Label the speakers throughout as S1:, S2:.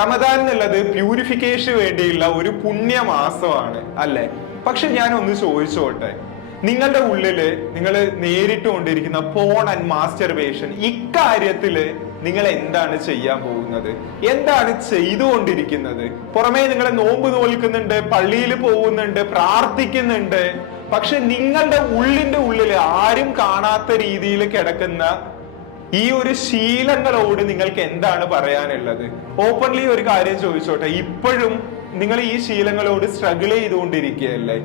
S1: റമദാൻ എന്നുള്ളത് പ്യൂരിഫിക്കേഷന് വേണ്ടിയുള്ള ഒരു പുണ്യമാസമാണ് അല്ലെ? പക്ഷെ ഞാൻ ഒന്ന് ചോദിച്ചോട്ടെ. നിങ്ങളുടെ ഉള്ളിൽ നിങ്ങൾ നേരിട്ട് കൊണ്ടിരിക്കുന്ന പോൺ ആൻഡ് മാസ്റ്റർബേഷൻ ഇക്കാര്യത്തിൽ നിങ്ങൾ എന്താണ് ചെയ്യാൻ പോകുന്നത്? എന്താണ് ചെയ്തുകൊണ്ടിരിക്കുന്നത്? പുറമേ നിങ്ങൾ നോമ്പ് തോൽക്കുന്നുണ്ട് പള്ളിയിൽ പോകുന്നുണ്ട് പ്രാർത്ഥിക്കുന്നുണ്ട്. പക്ഷെ നിങ്ങളുടെ ഉള്ളിന്റെ ഉള്ളിൽ ആരും കാണാത്ത രീതിയിൽ കിടക്കുന്ന ഈ ഒരു ശീലങ്ങളോട് നിങ്ങൾക്ക് എന്താണ് പറയാനുള്ളത്? ഓപ്പൺലി ഒരു കാര്യം ചോദിച്ചോട്ടെ. ഇപ്പോഴും നിങ്ങൾ ഈ ശീലങ്ങളോട് സ്ട്രഗിൾ ചെയ്തുകൊണ്ടിരിക്കുകയല്ലേ?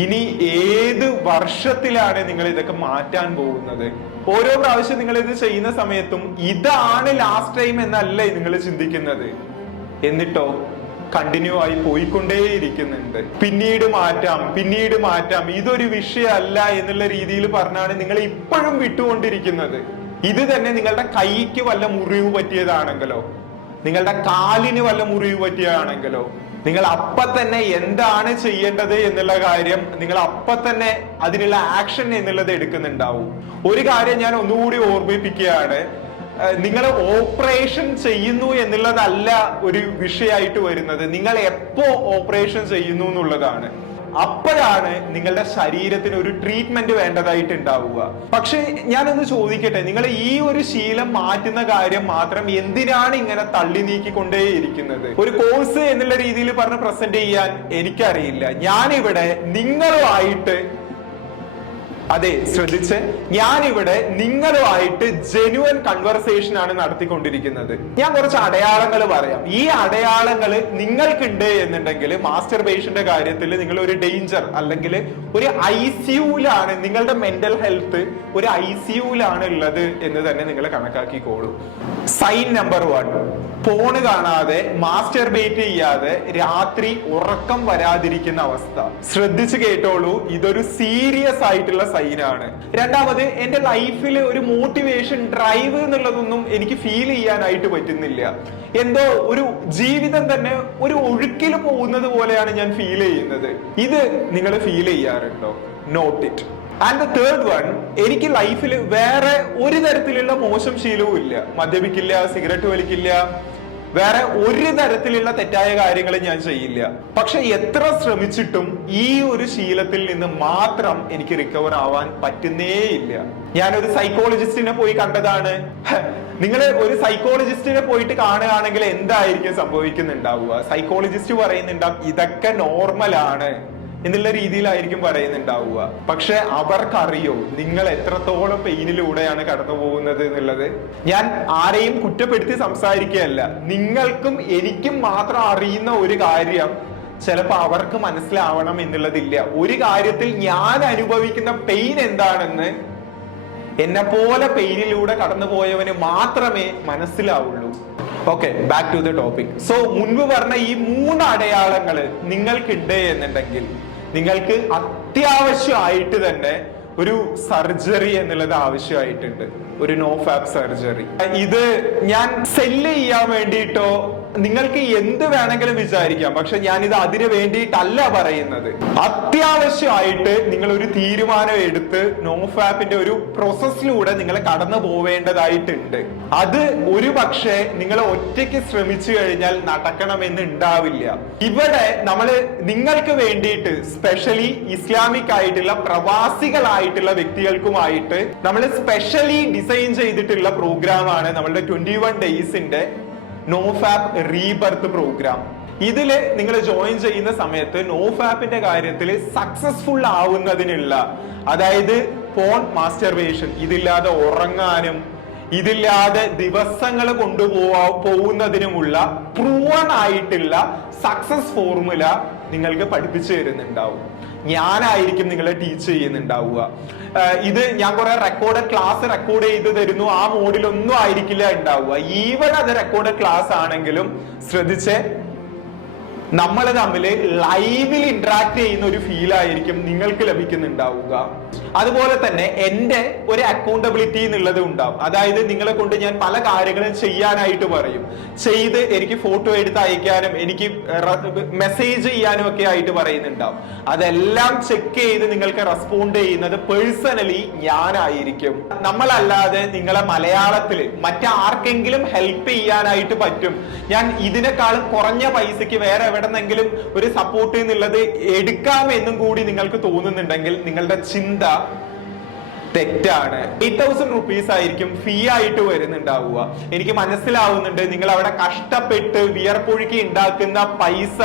S1: ഇനി ഏത് വർഷത്തിലാണ് നിങ്ങൾ ഇതൊക്കെ മാറ്റാൻ പോകുന്നത്? ഓരോ പ്രാവശ്യം നിങ്ങൾ ഇത് ചെയ്യുന്ന സമയത്തും ഇതാണ് ലാസ്റ്റ് ടൈം എന്നല്ലേ നിങ്ങൾ ചിന്തിക്കുന്നത്? എന്നിട്ടോ കണ്ടിന്യൂ ആയി പോയിക്കൊണ്ടേയിരിക്കുന്നുണ്ട്. പിന്നീട് മാറ്റാം പിന്നീട് മാറ്റാം. ഇതൊരു വിഷയമല്ല എന്നുള്ള രീതിയിൽ പറഞ്ഞാണ് നിങ്ങൾ ഇപ്പോഴും വിട്ടുകൊണ്ടിരിക്കുന്നത്. ഇത് തന്നെ നിങ്ങളുടെ കൈക്ക് വല്ല മുറിവ് പറ്റിയതാണെങ്കിലോ നിങ്ങളുടെ കാലിന് വല്ല മുറിവ് പറ്റിയതാണെങ്കിലോ നിങ്ങൾ അപ്പൊ തന്നെ എന്താണ് ചെയ്യേണ്ടത് എന്നുള്ള കാര്യം നിങ്ങൾ അപ്പൊ തന്നെ അതിനുള്ള ആക്ഷൻ എന്നുള്ളത് എടുക്കുന്നുണ്ടാവും. ഒരു കാര്യം ഞാൻ ഒന്നുകൂടി ഓർമ്മിപ്പിക്കുകയാണ്. നിങ്ങൾ ഓപ്പറേഷൻ ചെയ്യുന്നു എന്നുള്ളതല്ല ഒരു വിഷയമായിട്ട് വരുന്നത്. നിങ്ങൾ എപ്പോ ഓപ്പറേഷൻ ചെയ്യുന്നു എന്നുള്ളതാണ്. അപ്പോഴാണ് നിങ്ങളുടെ ശരീരത്തിന് ഒരു ട്രീറ്റ്മെന്റ് വേണ്ടതായിട്ട് ഉണ്ടാവുക പക്ഷെ ഞാനൊന്ന് ചോദിക്കട്ടെ നിങ്ങൾ ഈ ഒരു ശീലം മാറ്റുന്ന കാര്യം മാത്രം എന്തിനാണ് ഇങ്ങനെ തള്ളി നീക്കിക്കൊണ്ടേയിരിക്കുന്നത്? ഒരു കോഴ്സ് എന്നുള്ള രീതിയിൽ പറഞ്ഞ് പ്രസന്റ് ചെയ്യാൻ എനിക്കറിയില്ല. ഞാനിവിടെ നിങ്ങളുമായിട്ട് അതെ ശ്രദ്ധിച്ച്. ഞാനിവിടെ നിങ്ങളുമായിട്ട് ജെനുവൻ കൺവെർസേഷൻ ആണ് നടത്തിക്കൊണ്ടിരിക്കുന്നത്. ഞാൻ കുറച്ച് അടയാളങ്ങൾ പറയാം. ഈ അടയാളങ്ങൾ നിങ്ങൾക്കുണ്ട് എന്നുണ്ടെങ്കിൽ മാസ്റ്റർ പേഷ്യന്റെ കാര്യത്തിൽ നിങ്ങൾ ഒരു ഡേഞ്ചർ അല്ലെങ്കിൽ ഒരു ഐ സിയുലാണ് നിങ്ങളുടെ മെന്റൽ ഹെൽത്ത് ഒരു ഐ സിയുലാണ് ഉള്ളത് എന്ന് തന്നെ നിങ്ങൾ കണക്കാക്കിക്കോളൂ. സൈൻ നമ്പർ വൺ ഫോണ് കാണാതെ മാസ്റ്റർ ബേറ്റ് ചെയ്യാതെ രാത്രി ഉറക്കം വരാതിരിക്കുന്ന അവസ്ഥ. ശ്രദ്ധിച്ചു കേട്ടോളൂ ഇതൊരു സീരിയസ് ആയിട്ടുള്ള സൈനാണ് രണ്ടാമത് എന്റെ ലൈഫിൽ ഒരു മോട്ടിവേഷൻ ഡ്രൈവ് എന്നുള്ളതൊന്നും എനിക്ക് ഫീൽ ചെയ്യാനായിട്ട് പറ്റുന്നില്ല. എന്തോ ഒരു ജീവിതം തന്നെ ഒരു ഒഴുക്കിൽ പോകുന്നത് പോലെയാണ് ഞാൻ ഫീൽ ചെയ്യുന്നത്. ഇത് നിങ്ങൾ ഫീൽ ചെയ്യാറുണ്ടോ? Note it and the third one എനിക്ക് ലൈഫിൽ വേറെ ഒരു തരത്തിലുള്ള മോശം ശീലവും ഇല്ല. മദ്യപിക്കില്ല സിഗരറ്റ് വലിക്കില്ല വേറെ ഒരു തരത്തിലുള്ള തെറ്റായ കാര്യങ്ങൾ ഞാൻ ചെയ്യില്ല. പക്ഷെ എത്ര ശ്രമിച്ചിട്ടും ഈ ഒരു ശീലത്തിൽ നിന്ന് മാത്രം എനിക്ക് റിക്കവർ ആവാൻ പറ്റുന്നേയില്ല. ഒരു സൈക്കോളജിസ്റ്റിനെ പോയി കണ്ടതാണ്. നിങ്ങൾ ഒരു സൈക്കോളജിസ്റ്റിനെ പോയിട്ട് കാണുകയാണെങ്കിൽ എന്തായിരിക്കും സംഭവിക്കുന്നുണ്ടാവുക? സൈക്കോളജിസ്റ്റ് പറയുന്നുണ്ടാവും ഇതൊക്കെ നോർമലാണ് എന്നുള്ള രീതിയിലായിരിക്കും പറയുന്നുണ്ടാവുക. പക്ഷെ അവർക്കറിയോ നിങ്ങൾ എത്രത്തോളം പെയിനിലൂടെയാണ് കടന്നു പോകുന്നത് എന്നുള്ളത്? ഞാൻ ആരെയും കുറ്റപ്പെടുത്തി സംസാരിക്കുകയല്ല. നിങ്ങൾക്കും എനിക്കും മാത്രം അറിയുന്ന ഒരു കാര്യം ചിലപ്പോൾ അവർക്ക് മനസ്സിലാവണം എന്നുള്ളതില്ല. ഒരു കാര്യത്തിൽ ഞാൻ അനുഭവിക്കുന്ന പെയിൻ എന്താണെന്ന് എന്നെ പോലെ പെയിനിലൂടെ കടന്നു പോയവന് മാത്രമേ മനസ്സിലാവുള്ളൂ. Okay back to the topic so മുൻപ് പറഞ്ഞ ഈ മൂന്ന് അടയാളങ്ങൾ നിങ്ങൾക്കുണ്ട് എന്നുണ്ടെങ്കിൽ നിങ്ങൾക്ക് അത്യാവശ്യമായിട്ട് തന്നെ ഒരു സർജറി എന്നുള്ളത് ആവശ്യമായിട്ടുണ്ട്. ഒരു നോ ഫാബ് സർജറി ഇത് ഞാൻ സെല്ല് ചെയ്യാൻ വേണ്ടിയിട്ടോ നിങ്ങൾക്ക് എന്ത് വേണമെങ്കിലും വിചാരിക്കാം. പക്ഷെ ഞാനിത് അതിന് വേണ്ടിയിട്ടല്ല പറയുന്നത്. അത്യാവശ്യമായിട്ട് നിങ്ങൾ ഒരു തീരുമാനം എടുത്ത് നോഫാപ്പിന്റെ ഒരു പ്രോസസ്സിലൂടെ നിങ്ങൾ കടന്നു പോവേണ്ടതായിട്ടുണ്ട്. അത് ഒരു പക്ഷേ നിങ്ങൾ ഒറ്റയ്ക്ക് ശ്രമിച്ചു കഴിഞ്ഞാൽ നടക്കണമെന്ന് ഉണ്ടാവില്ല ഇവിടെ നമ്മൾ നിങ്ങൾക്ക് വേണ്ടിയിട്ട് സ്പെഷ്യലി ഇസ്ലാമിക് ആയിട്ടുള്ള പ്രവാസികളായിട്ടുള്ള വ്യക്തികൾക്കുമായിട്ട് നമ്മൾ സ്പെഷ്യലി ഡിസൈൻ ചെയ്തിട്ടുള്ള പ്രോഗ്രാമാണ് നമ്മളുടെ ട്വന്റി വൺ ഡേയ്സിന്റെ നോ ഫാപ്പ് റീബർത്ത് പ്രോഗ്രാം ഇതിൽ നിങ്ങൾ ജോയിൻ ചെയ്യുന്ന സമയത്ത് നോഫാപ്പിന്റെ കാര്യത്തിൽ സക്സസ്ഫുൾ ആവുന്നതിനുള്ള അതായത് ഫോൺ മാസ്റ്റർവേഷൻ ഇതില്ലാതെ ഉറങ്ങാനും ഇതില്ലാതെ ദിവസങ്ങൾ കൊണ്ടുപോവാ പോകുന്നതിനുമുള്ള പ്രൂവൺ ആയിട്ടുള്ള സക്സസ് ഫോർമുല നിങ്ങൾക്ക് പഠിപ്പിച്ചു തരുന്നുണ്ടാവും. ഞാനായിരിക്കും നിങ്ങളെ ടീച്ച് ചെയ്യുന്നുണ്ടാവുക. ഇത് ഞാൻ കുറെ റെക്കോർഡ് ക്ലാസ് റെക്കോർഡ് ചെയ്ത് തരുന്നു. ആ മോഡിലൊന്നും ആയിരിക്കില്ല ഉണ്ടാവുക. ഈവൻ അത് റെക്കോർഡ് ക്ലാസ് ആണെങ്കിലും ശ്രദ്ധിച്ചേ നമ്മൾ തമ്മിൽ ലൈവിൽ ഇന്ററാക്ട് ചെയ്യുന്ന ഒരു ഫീൽ ആയിരിക്കും നിങ്ങൾക്ക് ലഭിക്കുന്നുണ്ടാവുക. അതുപോലെ തന്നെ എന്റെ ഒരു അക്കൗണ്ടബിലിറ്റി എന്നുള്ളത് ഉണ്ടാവും. അതായത് നിങ്ങളെ കൊണ്ട് ഞാൻ പല കാര്യങ്ങളും ചെയ്യാനായിട്ട് പറയും. ചെയ്ത് എനിക്ക് ഫോട്ടോ എടുത്ത് അയക്കാനും എനിക്ക് മെസ്സേജ് ചെയ്യാനും ഒക്കെ ആയിട്ട് പറയുന്നുണ്ടാവും. അതെല്ലാം ചെക്ക് ചെയ്ത് നിങ്ങൾക്ക് റെസ്പോണ്ട് ചെയ്യുന്നത് പേഴ്സണലി ഞാനായിരിക്കും. നമ്മളല്ലാതെ നിങ്ങളെ മലയാളത്തിൽ മറ്റാർക്കെങ്കിലും ഹെൽപ്പ് ചെയ്യാനായിട്ട് പറ്റും. ഞാൻ ഇതിനേക്കാളും കുറഞ്ഞ പൈസക്ക് വേറെ എവിടെന്നെങ്കിലും ഒരു സപ്പോർട്ട് എന്നുള്ളത് എടുക്കാം എന്നും കൂടി നിങ്ങൾക്ക് തോന്നുന്നുണ്ടെങ്കിൽ നിങ്ങളുടെ ചിന്ത തെറ്റാണ്. എയ്റ്റ് തൗസൻഡ് റുപ്പീസ് ആയിരിക്കും ഫീ ആയിട്ട് വരുന്നുണ്ടാവുക. എനിക്ക് മനസ്സിലാവുന്നുണ്ട് നിങ്ങൾ അവിടെ കഷ്ടപ്പെട്ട് വിയർപ്പൊഴുക്കി ഉണ്ടാക്കുന്ന പൈസ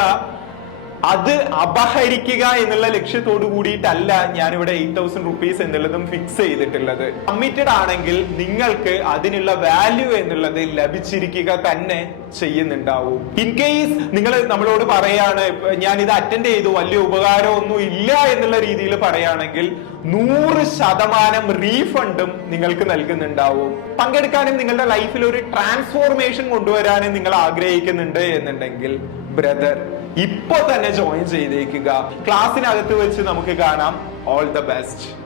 S1: അത് അപഹരിക്കുക എന്നുള്ള ലക്ഷ്യത്തോടു കൂടിയിട്ടല്ല ഞാനിവിടെ എയ്റ്റ് തൗസൻഡ് റുപ്പീസ് എന്നുള്ളതും ഫിക്സ് ചെയ്തിട്ടുള്ളത്. കമ്മിറ്റഡ് ആണെങ്കിൽ നിങ്ങൾക്ക് അതിനുള്ള വാല്യൂ എന്നുള്ളത് ലഭിച്ചിരിക്കുക തന്നെ ചെയ്യുന്നുണ്ടാവും. ഇൻ കേസ് നിങ്ങൾ നമ്മളോട് പറയാണ് ഞാൻ ഇത് അറ്റൻഡ് ചെയ്തു വലിയ ഉപകാരമൊന്നും ഇല്ല എന്നുള്ള രീതിയിൽ പറയുകയാണെങ്കിൽ നൂറ് ശതമാനം റീഫണ്ടും നിങ്ങൾക്ക് നൽകുന്നുണ്ടാവും. പങ്കെടുക്കാനും നിങ്ങളുടെ ലൈഫിൽ ഒരു ട്രാൻസ്ഫോർമേഷൻ കൊണ്ടുവരാനും നിങ്ങൾ ആഗ്രഹിക്കുന്നുണ്ട് എന്നുണ്ടെങ്കിൽ ബ്രദർ ഇപ്പൊ തന്നെ ജോയിൻ ചെയ്തേക്കുക. ക്ലാസ്സിനകത്ത് വെച്ച് നമുക്ക് കാണാം. All the best